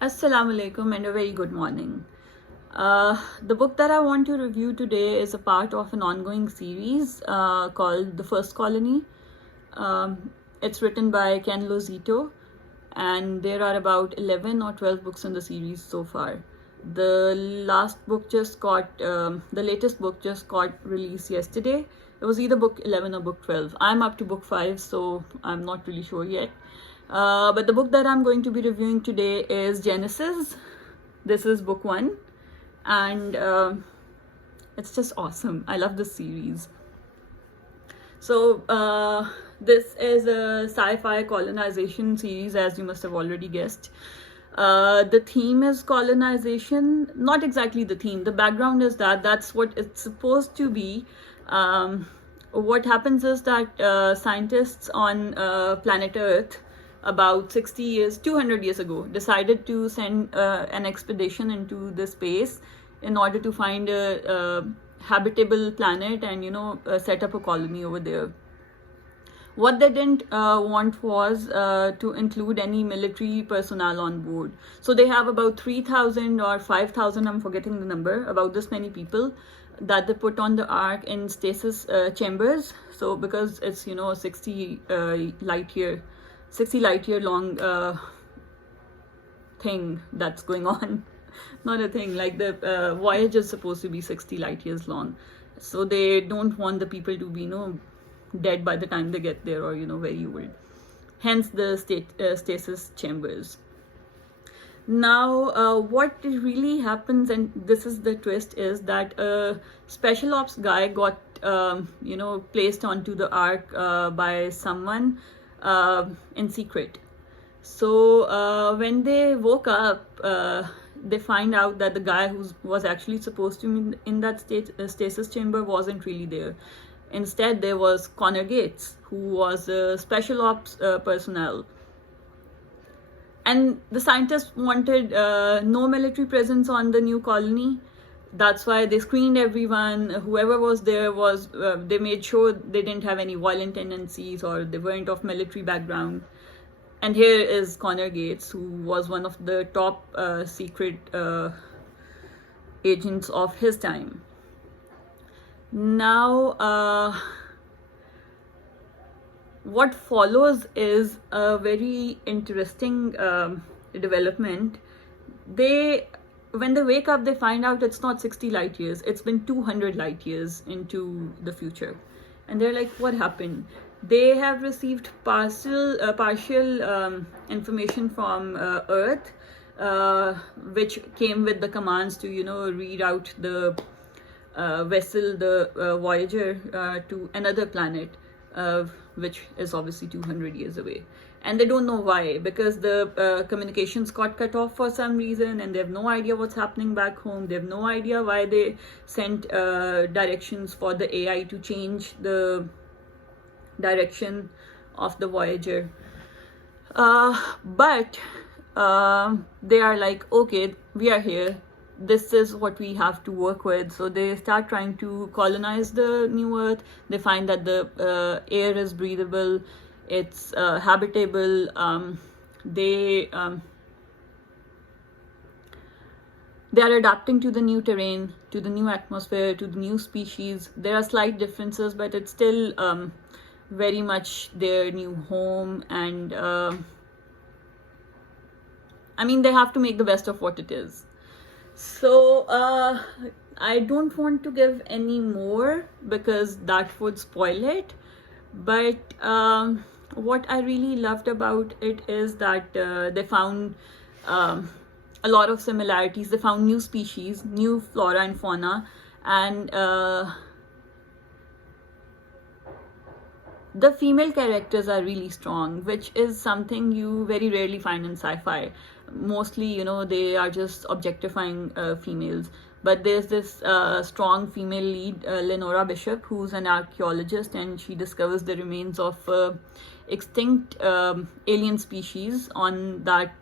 Assalamu alaikum and a very good morning. The book that I want to review today is a part of an ongoing series called The First Colony. It's written by Ken Lozito, and there are about 11 or 12 books in the series so far. The latest book just got released yesterday. It was either book 11 or book 12. I'm up to book 5, so I'm not really sure yet. But the book that I'm going to be reviewing today is Genesis. This is book 1, and it's just awesome. I love this series. So this is a sci-fi colonization series, as you must have already guessed. The theme is colonization. Not exactly the theme. The background is that's what it's supposed to be. What happens is that scientists on planet Earth about 200 years ago, decided to send an expedition into the space in order to find a habitable planet and set up a colony over there. What they didn't want was to include any military personnel on board. So they have about 3,000 or 5,000, I'm forgetting the number, about this many people that they put on the ark in stasis chambers. So because it's 60 light year long thing that's going on. Not a thing, like the voyage is supposed to be 60 light years long. So they don't want the people to be, dead by the time they get there, or, very old. Hence the stasis chambers. Now, what really happens, and this is the twist, is that a special ops guy got, placed onto the ark by someone in secret. So when they woke up, they find out that the guy who was actually supposed to be in that stasis chamber wasn't really there. Instead, there was Connor Gates, who was a special ops personnel. And the scientists wanted no military presence on the new colony. That's why they screened everyone. Whoever was there was, they made sure they didn't have any violent tendencies or they weren't of military background. And here is Connor Gates, who was one of the top secret agents of his time. Now, what follows is a very interesting development. When they wake up, they find out it's not 60 light years, it's been 200 light years into the future. And they're like, what happened? They have received partial information from Earth, which came with the commands to, read out the vessel, the Voyager, to another planet, which is obviously 200 years away. And they don't know why, because the communications got cut off for some reason, and they have no idea what's happening back home. They have no idea why they sent directions for the AI to change the direction of the Voyager. But they are like, okay, we are here. This is what we have to work with. So they start trying to colonize the new Earth. They find that the air is breathable, it's habitable. They are adapting to the new terrain, to the new atmosphere, to the new species. There are slight differences, but it's still very much their new home. And they have to make the best of what it is. So I don't want to give any more because that would spoil it. But what I really loved about it is that they found a lot of similarities. They found new species, new flora and fauna, and the female characters are really strong, which is something you very rarely find in sci-fi. Mostly, they are just objectifying females. But there's this strong female lead, Lenora Bishop, who's an archaeologist, and she discovers the remains of extinct alien species on that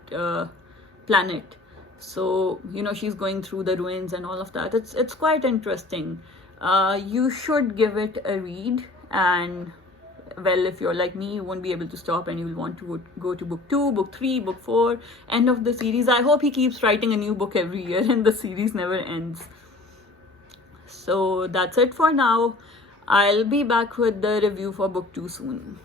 planet. So, she's going through the ruins and all of that. It's quite interesting. You should give it a read, and well, if you're like me, you won't be able to stop and you'll want to go to book 2, book 3, book 4, end of the series. I hope he keeps writing a new book every year and the series never ends. So that's it for now. I'll be back with the review for book 2 soon.